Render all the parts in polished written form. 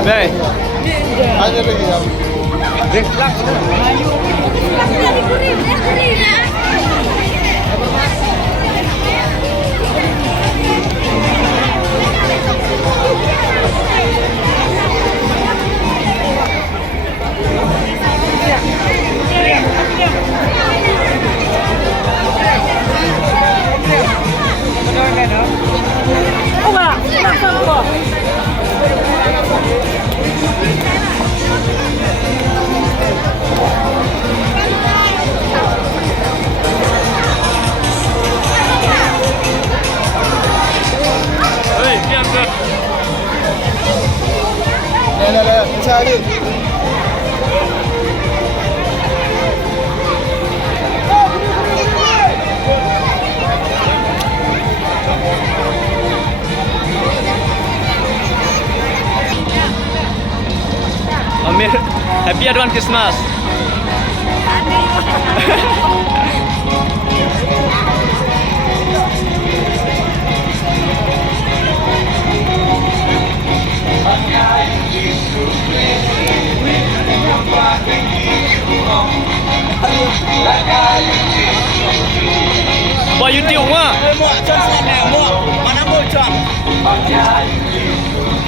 Baik. Ada lagi ya. Dah, cari. Amir, happy advance Christmas. Buat YouTube mah. Muak contoh ni, muak. Mana bocor?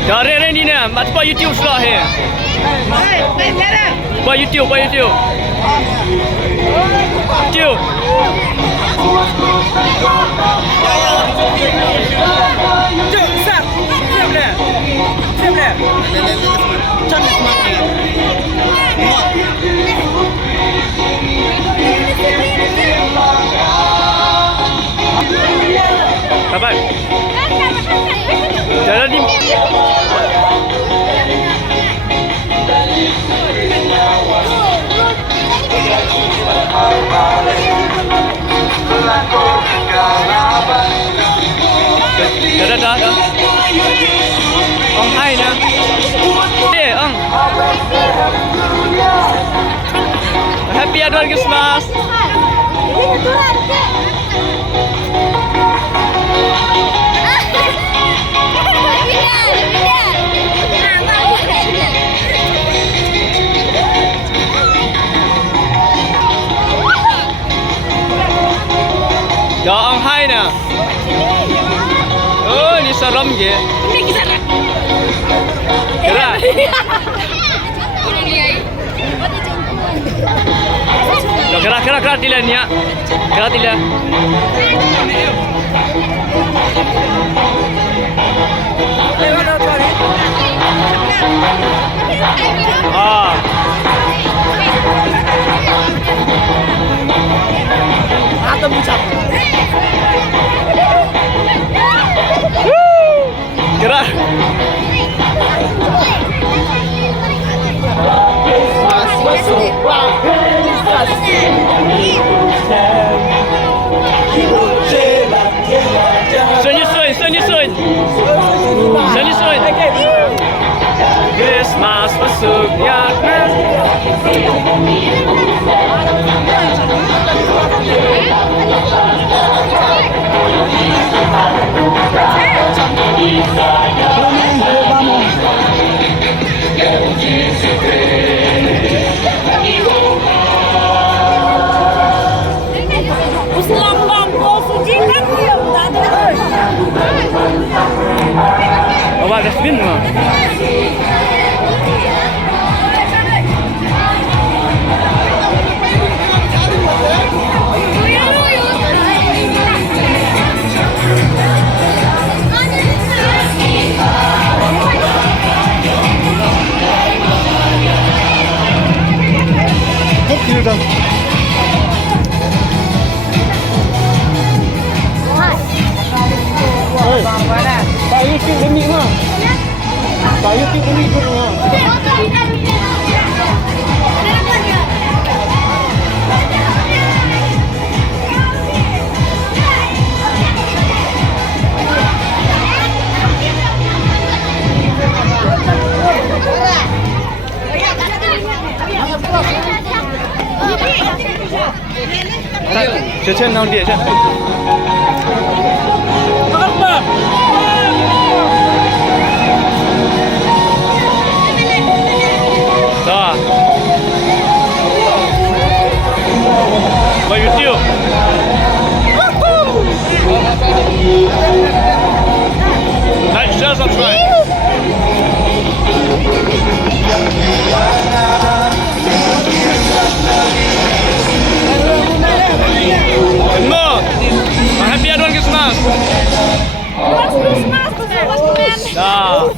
Dari ni ni, mat buat YouTube sudah he. Buat YouTube, buat YouTube. YouTube. Jom, sat. Siap dah. Siap dah. Cantik semangat. Muak. Bye-bye. Jalan ni. Dah. Ông hay nè. Đi, ông. Happy Advent Christmas. Cho ông hay nè. Oh, ni serem je. Gerak. Gerak tilan ya. Gerak tilan. Ah. Atau bucap. Gerak. Senyum. Christmas masuk ya. Bawa dustbin mah. Kira. Pak YouTube demi mah. Pak YouTube demi mah. Chen nào địa Chen. Đó. Mời Việt Tiêu. Này, сейчас отшай. No. Happy Advent Christmas. Dah.